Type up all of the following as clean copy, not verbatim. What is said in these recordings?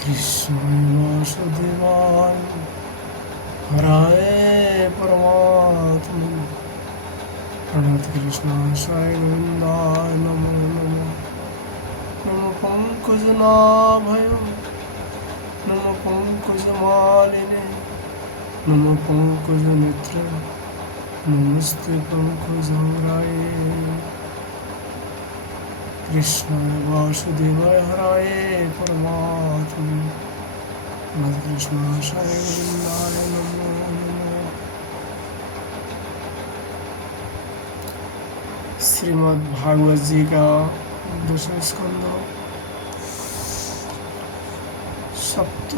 कृष्णाय वासुदेवाय हराय परमात्मने प्रणत कृष्णाय साई गोविंदाय नमो नमो नमो पंकजनाभय नमो पंकजमालिने नमो पंकजनेत्र नमस्ते पंकजराय कृष्णाय वासुदेवाय हराय परमात्मने प्रणत कृष्णाय साई गोविंदाय नमो नमो। श्रीमद् भागवत जी का दशम स्कंद सप्त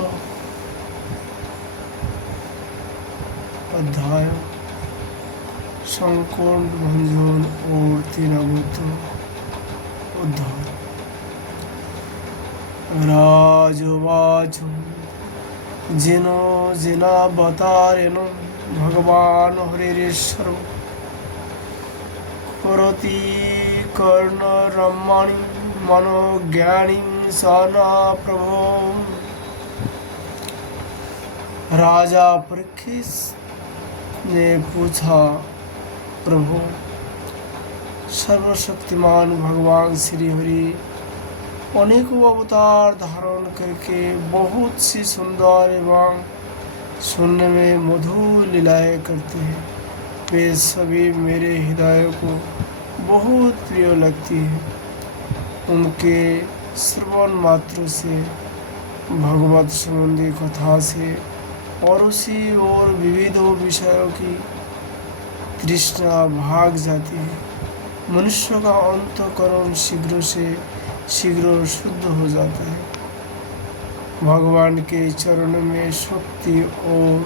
अध्याय संकोण भंजन और तीनावत उद्धार। राजवाच जिनो जिनावतारेण भगवान हरिरेश्वर करोति कर्णरम्माणि मनोज्ञानी सना प्रभो। राजा परीक्षित ने पूछा, प्रभु सर्वशक्तिमान भगवान श्री हरि अनेकों अवतार धारण करके बहुत सी सुंदर एवं सुनने में मधुर लीलाएं करते हैं। वे सभी मेरे हृदय को बहुत प्रिय लगती है। उनके श्रवण मात्र से भगवत संबंधी कथा से और उसी और विविध विषयों की तृष्णा भाग जाती है। मनुष्य का अंतःकरण शीघ्र से शीघ्र शुद्ध हो जाता है। भगवान के चरण में शक्ति और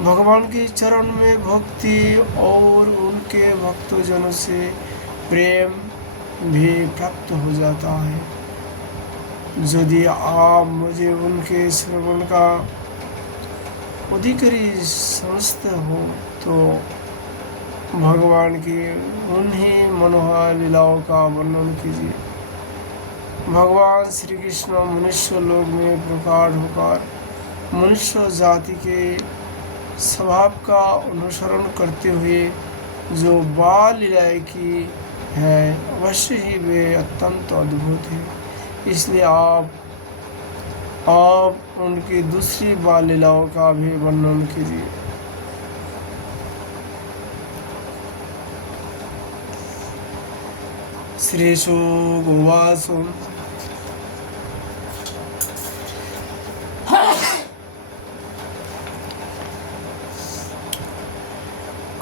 भगवान के चरण में भक्ति और उनके भक्तजनों से प्रेम भी प्राप्त हो जाता है। यदि आप मुझे उनके श्रवण का अधिकारी समझते हो तो भगवान की उन्हीं मनोहर लीलाओं का वर्णन कीजिए। भगवान श्री कृष्ण मनुष्य लोक में प्रकट होकर मनुष्य जाति के स्वभाव का अनुसरण करते हुए जो बाल लीलाएं की है, अवश्य ही वे अत्यंत अद्भुत हैं। इसलिए आप उनकी दूसरी बाल लीलाओं का भी वर्णन कीजिए। श्री शुक उवाच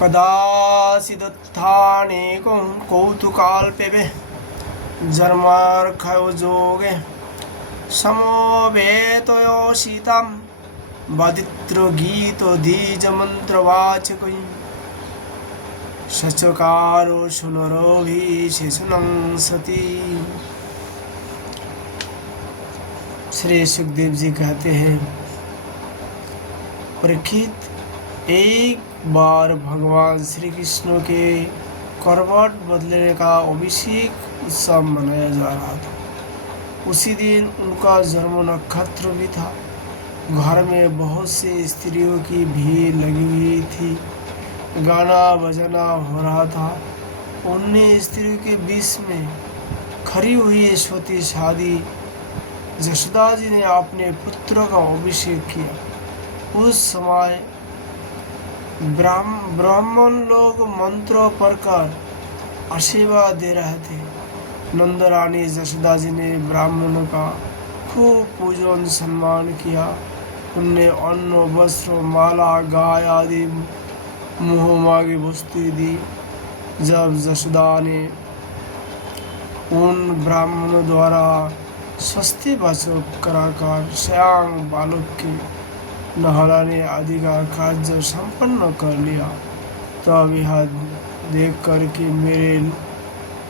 कदाचिदुत्थानेकं कौतुकाल्पे जन्मार्षयोगे समवेतयोषितां वदित्रगीतोदीजमन्त्रवाचकै सचकारो सुनरोभिशेषनं सती। श्री सुखदेव जी कहते हैं, परीक्षित, एक बार भगवान श्री कृष्ण के करवट बदलने का अभिषेक उत्सव मनाया जा रहा था। उसी दिन उनका जन्म नक्षत्र भी था। घर में बहुत सी स्त्रियों की भीड़ लगी हुई थी। गाना बजाना हो रहा था। उन्हीं स्त्रियों के बीच में खड़ी हुई सती शादी जशोदा जी ने अपने पुत्र का अभिषेक किया। उस समय ब्राह्मण लोग मंत्र पढ़कर आशीर्वाद दे रहे थे। नंद रानी जशोदा जी ने ब्राह्मणों का खूब पूजन सम्मान किया। उनने अन्न वस्त्र माला गाय आदि मुँह मांगी वस्तु दी। जब जशोदा ने उन ब्राह्मणों द्वारा स्वस्ति वाचक कराकर श्याम बालक के नहलाने आदि का कार्य संपन्न कर लिया, तब यह देख कर कि मेरे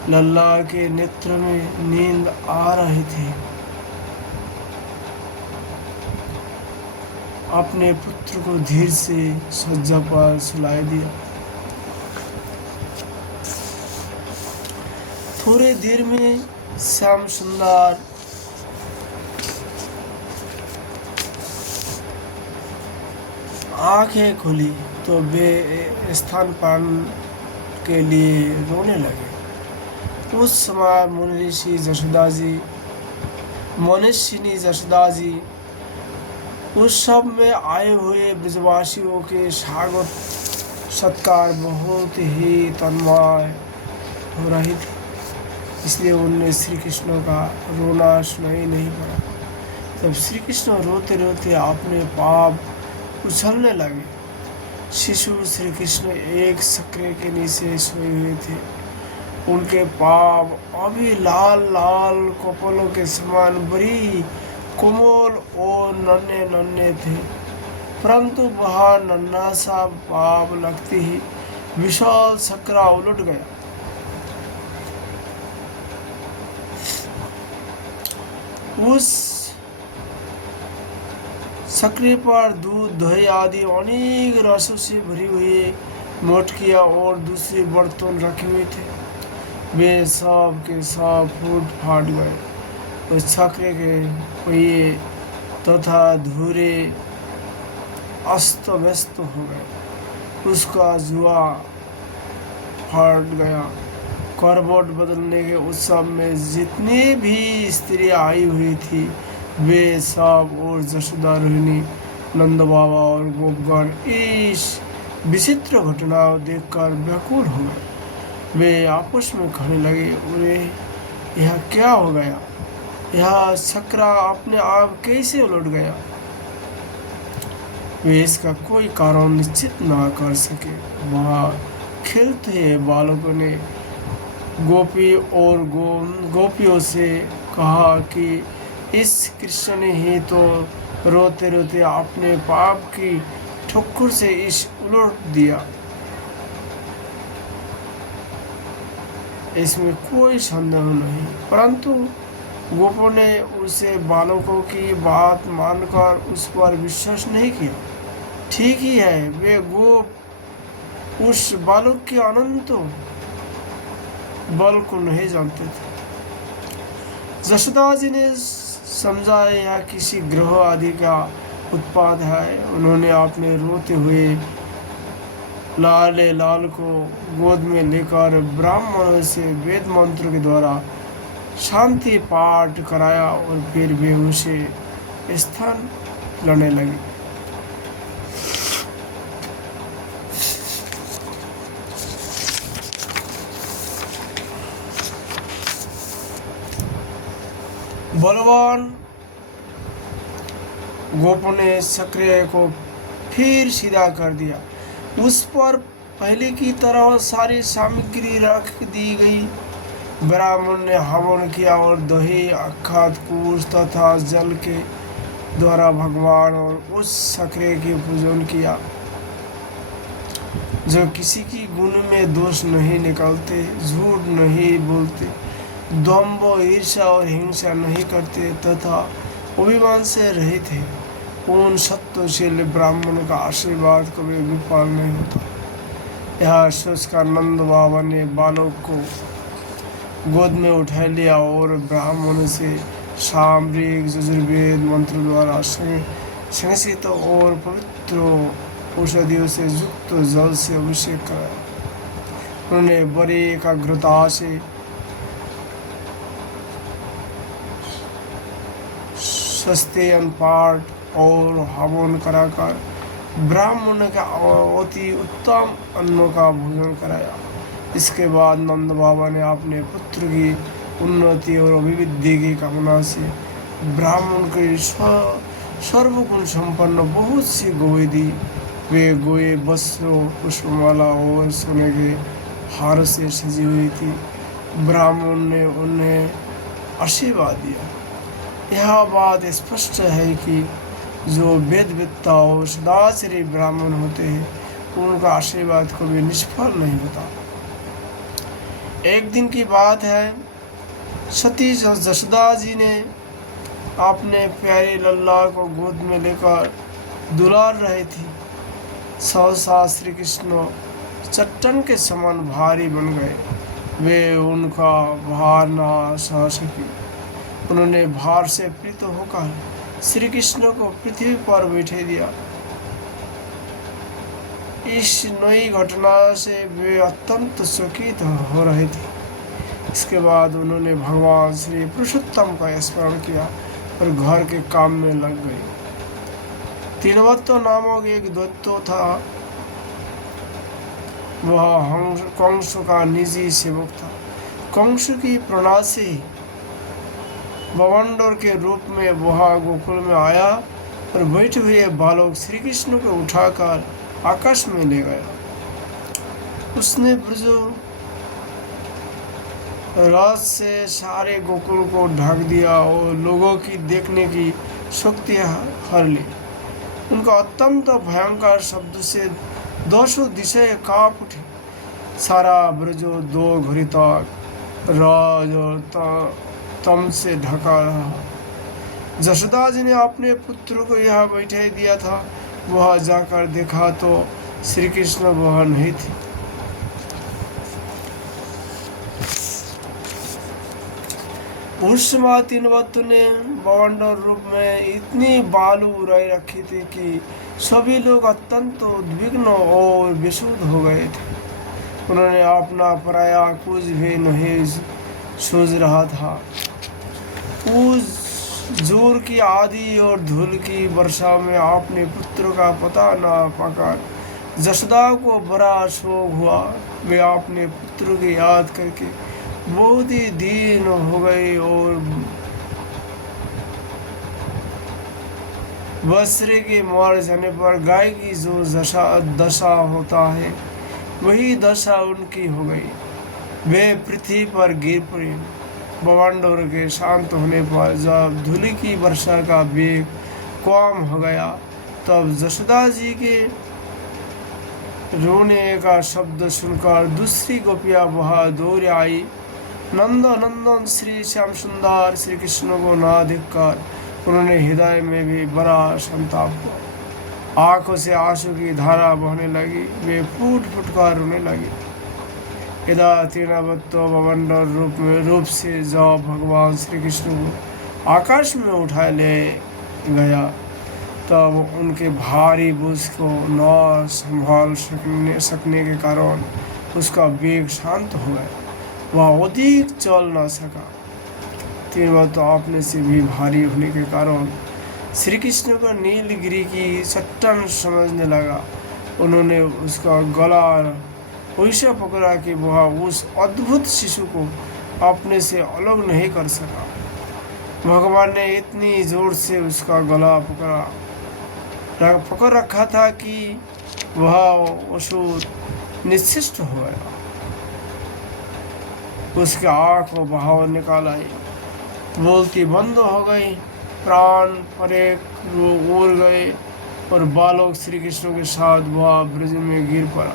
लल्ला के नेत्र में नींद आ रही थी, अपने पुत्र को धीर से सज्जा पर सुलाए दिया। थोड़े देर में श्याम सुंदर आंखें खुली तो वे स्तनपान के लिए रोने लगे। उस समय मुनिषिनी जशोदा जी उस सब में आए हुए ब्रजवासियों के स्वागत सत्कार बहुत ही तन्मय हो रही थी, इसलिए उनने श्री कृष्ण का रोना सुनाई नहीं पड़ा। तब श्री कृष्ण रोते रोते अपने पाप उछलने लगे। शिशु श्री कृष्ण एक सक्रे के नीचे सोए हुए थे। उनके पाप अभी लाल लाल कपलों के समान बड़ी कोमल और नन्हे नन्हे थे, परंतु वह नन्हा सा पाप लगते ही विशाल सक्रा उलट गया। उस सक्रे पर दूध दही आदि अनेक रसों से भरी हुई मटकियाँ और दूसरे बर्तन रखे हुए थे। वे सब के सब फूट फाट गए। उस सक्रे के पहिए तथा धुरे अस्त व्यस्त हो गए। उसका जुआ फट गया। करवट बदलने के उत्सव में जितनी भी स्त्रियां आई हुई थी, वे सब और जशोदा, रोहिणी, नंद बाबा और गोपगण इस विचित्र घटना को देखकर व्याकुल हो गए। वे आपस में कहने लगे, अरे यह क्या हो गया? यह सक्रा अपने आप कैसे उलट गया? वे इसका कोई कारण निश्चित ना कर सके। वहाँ खेलते बालकों ने गोपी और गोपियों से कहा कि इस कृष्ण ने ही तो रोते रोते अपने पाप की ठोकर से इस उलट दिया। इसमें कोई संदेह नहीं। परंतु गोपों ने उसे बालकों की बात मानकर उस पर विश्वास नहीं किया। ठीक ही है, वे गोप उस बालक के अनंत बल को नहीं जानते थे। जशोदा जी ने समझा यह किसी ग्रह आदि का उत्पाद है। उन्होंने अपने रोते हुए लाले लाल को गोद में लेकर ब्राह्मणों से वेद मंत्र के द्वारा शांति पाठ कराया और फिर वे उसे स्थान लाने लगे। बलवान गोपों ने सक्रिय को फिर सीधा कर दिया। उस पर पहले की तरह सारी सामग्री रख दी गई। ब्राह्मण ने हवन किया और दही, अखात, कूश तथा जल के द्वारा भगवान और उस सक्रिय की पूजन किया, जो किसी की गुण में दोष नहीं निकालते, झूठ नहीं बोलते, दंभ, ईर्ष्या और हिंसा नहीं करते तथा अभिमान से रहित थे। उन सत्यशील ब्राह्मण का आशीर्वाद कभी विफल नहीं होता। यह सोचकर नंद बाबा ने बालक को गोद में उठा लिया और ब्राह्मण से सामरिक यजुर्वेद मंत्र द्वारा संसित और पवित्र औषधियों से युक्त जल से अभिषेक कराया। उन्होंने बड़ी एकाग्रता से सस्तेयन पाठ और हवन कराकर ब्राह्मण का अति उत्तम अन्नों का भोजन कराया। इसके बाद नंद बाबा ने अपने पुत्र की उन्नति और अभिवृद्धि की कामना से ब्राह्मण के सर्वगुण संपन्न बहुत सी गोए दी। वे गोए वस्त्रों, पुष्पमाला और सोने के हार से सजी हुई थी। ब्राह्मण ने उन्हें आशीर्वाद दिया। यह बात स्पष्ट है कि जो वेदवेत्ता और सदाचारी ब्राह्मण होते हैं, उनका आशीर्वाद कभी निष्फल नहीं होता। एक दिन की बात है, सती जशोदा जी ने अपने प्यारे लल्ला को गोद में लेकर दुलार रही थी। सहसा श्री कृष्ण चट्टान के समान भारी बन गए। वे उनका भार न सह सकी। उन्होंने भार से प्रीत होकर श्री कृष्ण को पृथ्वी पर बैठे दिया। इस नई घटना से वे अत्यंत चकित हो रहे थे। इसके बाद उन्होंने भगवान श्री पुरुषोत्तम का स्मरण किया और घर के काम में लग गए। तीनवत्व नामक एक दैत्य था। वह कंस का निजी सेवक था। कंस की प्रेरणा से बवंडर के रूप में वह गोकुल में आया और बैठे हुए बालक श्री कृष्ण को उठाकर आकाश में ले गया। उसने ब्रज रात से सारे गोकुल को ढक दिया और लोगों की देखने की शक्ति हर ली। उनका अत्यंत भयंकर शब्द से 200 दिशाएं कांप उठी। सारा ब्रज 2 घड़ी तक राज और तम से ढका रहा। जशोदा जी ने अपने पुत्र को यहाँ बैठा दिया था। वह जाकर देखा तो श्री कृष्ण वह नहीं थे। उस समय तीनवत्व ने बवंडर रूप में इतनी बालू उड़ाई रखी थी कि सभी लोग अत्यंत उद्विग्न और विशुद्ध हो गए थे। उन्होंने अपना पराया कुछ भी नहीं सूझ रहा था। उस जोर की आंधी और धूल की वर्षा में अपने पुत्र का पता न पाकर जशोदा को बड़ा शोक हुआ। वे अपने पुत्र की याद करके बहुत ही दीन हो गए और बछड़े के मर जाने पर गाय की जो दशा होता है वही दशा उनकी हो गई। वे पृथ्वी पर गिर पड़े। बवंडर के शांत होने पर जब धूलि की वर्षा का वेग कम हो गया तब जशोदा जी के रोने का शब्द सुनकर दूसरी गोपियां वहां दौड़ आई। नंदन श्री श्याम सुंदर श्री कृष्ण को ना देखकर उन्होंने हृदय में भी बड़ा संताप हुआ। आंखों से आंसू की धारा बहने लगी। वे फूट फूट कर रोने लगे। यदा तीनवत्व बवंडर रूप से जब भगवान श्री कृष्ण को आकाश में उठा ले गया तब उनके भारी बोझ को न संभाल सकने के कारण उसका वेग शांत हो गया। वह अधिक चल न सका। तीनवत्व अपने से भी भारी होने के कारण श्री कृष्ण को नीलगिरी की चट्टान समझने लगा। उन्होंने उसका गला वैसा पकड़ा कि वह उस अद्भुत शिशु को अपने से अलग नहीं कर सका। भगवान ने इतनी जोर से उसका गला पकड़ रखा था कि वह असुर निश्चिष्ट हो गया। उसके आँख को बहाव निकाल आई। बोलती बंद हो गई। प्राण परे उड़ गए और बालक श्री कृष्ण के साथ वह ब्रज में गिर पड़ा।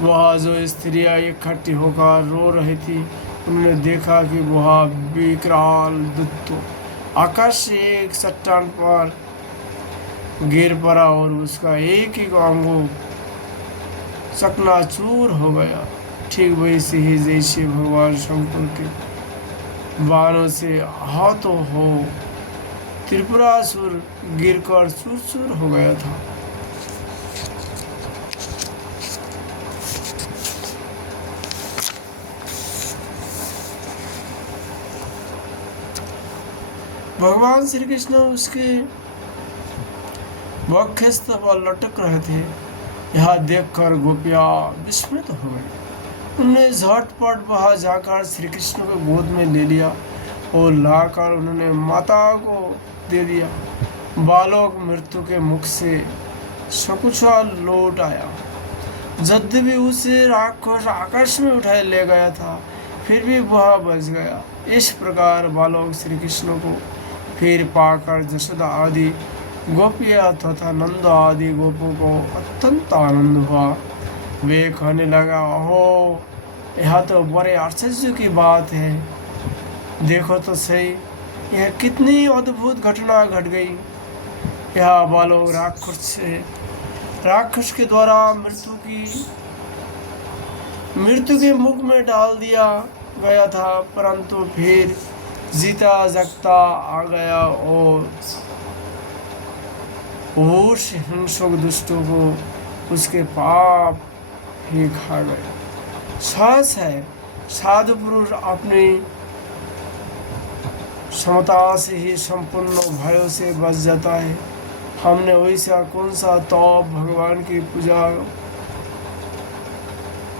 वह जो स्त्रियां इकट्ठी होकर रो रही थी उन्होंने देखा कि वह विकराल दैत्य आकाश से एक चट्टान पर गिर पड़ा और उसका एक ही अंग चकनाचूर हो गया। ठीक वैसे ही जैसे भगवान शंकर के बाणों से आहत हो त्रिपुरासुर गिरकर चूर-चूर हो गया था। भगवान श्री कृष्ण उसके वक्षस्थल पर लटक रहे थे। यह देखकर गोपियां विस्मित हो गई। उन्होंने झटपट वहां जाकर श्री कृष्ण को गोद में ले लिया और लाकर उन्होंने माता को दे दिया। बालक मृत्यु के मुख से सकुशल लौट आया। यद्यपि उसे राक्षस आकाश में उठाए ले गया था फिर भी वह बच गया। इस प्रकार बालक श्री कृष्ण को फिर पाकर जशोदा आदि गोपियां तथा नंद आदि गोपों को अत्यंत आनंद हुआ। वे कहने लगा, ओहो, यह तो बड़े आश्चर्य की बात है। देखो तो सही, यह कितनी अद्भुत घटना घट गई। यह बालक राक्षस के द्वारा मृत्यु के मुख में डाल दिया गया था, परंतु फिर जीता जागता आ गया और उस हिंसक दुष्टों को उसके पाप ही खा गए। सहज है साधु पुरुष अपनी क्षमता से ही संपूर्ण भयों से बच जाता है। हमने वैसा कौन सा तौब भगवान की पूजा,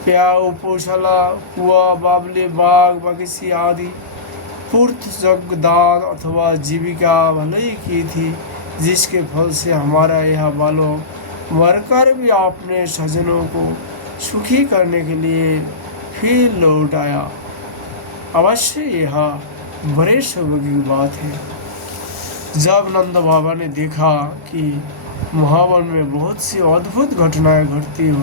प्याऊ, पोशाला, कुआ, बावले, बाग, बगीची आदि पूर्त जगदान अथवा जीविका भले ही की थी, जिसके फल से हमारा यह बालक मरकर भी अपने स्वजनों को सुखी करने के लिए फिर लौट आया। अवश्य यह बड़े सौभाग्य की बात है। जब नंद बाबा ने देखा कि महावन में बहुत सी अद्भुत घटनाएं घटित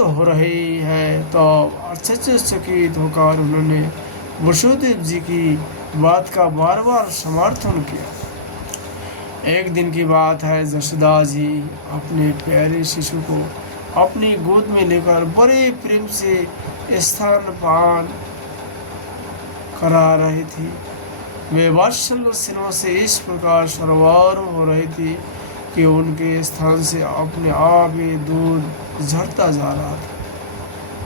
हो रही है, तो आश्चर्यचकित होकर उन्होंने वसुदेव जी की बात का बार बार समर्थन किया। एक दिन की बात है, जसोदा जी अपने प्यारे शिशु को अपनी गोद में लेकर बड़े प्रेम से स्तनपान करा रही थी। वे वात्सल्य सिरों से इस प्रकार सरवार हो रही थी कि उनके स्थान से अपने आप ही दूध झरता जा रहा था।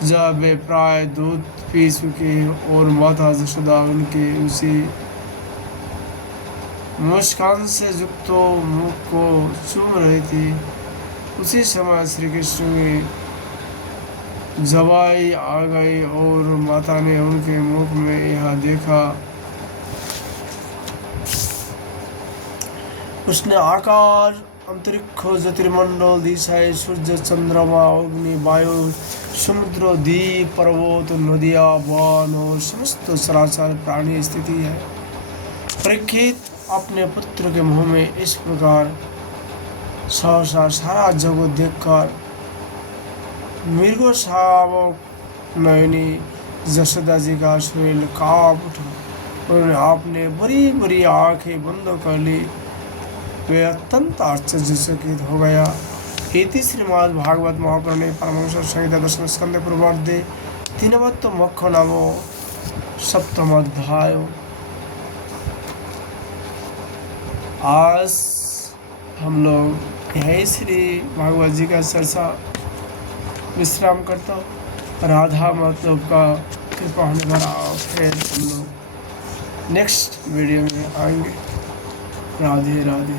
जब वे प्राय दूध पी चुके और माता जसोदा उनके उसी मुस्कान से युक्त मुख को चूम रही थी, उसी समय श्री कृष्ण की जवाई आ गई और माता ने उनके मुख में यह देखा। उसने आकाश, अंतरिक्ष, ज्योतिर्मंडल, दिशाएं, सूर्य, चंद्रमा, अग्नि, वायु, समुद्र, द्वीप, पर्वत, नदियाँ, वन और समस्त चराचर प्राणी स्थिति है। परीक्षित अपने पुत्र के मुँह में इस प्रकार सहसा सारा जगत देखकर मृग शावक नयनी जसोदा जी का शरीर कांप उठा। उन्होंने आपने बड़ी बड़ी आंखें बंद कर ली। वे अत्यंत आश्चर्यचकित हो गया। इति श्रीमद् भागवत महापुराणे परमहंस संहिता दशम स्कंदे पूर्वार्धे 3 मुख्य नामो 7वां अध्याय। आज हम लोग यही श्री भागवत जी का चर्चा विश्राम करता हूँ। राधा मतलब का कृपा होने पर फिर हम लोग नेक्स्ट वीडियो में आएंगे। राधे राधे।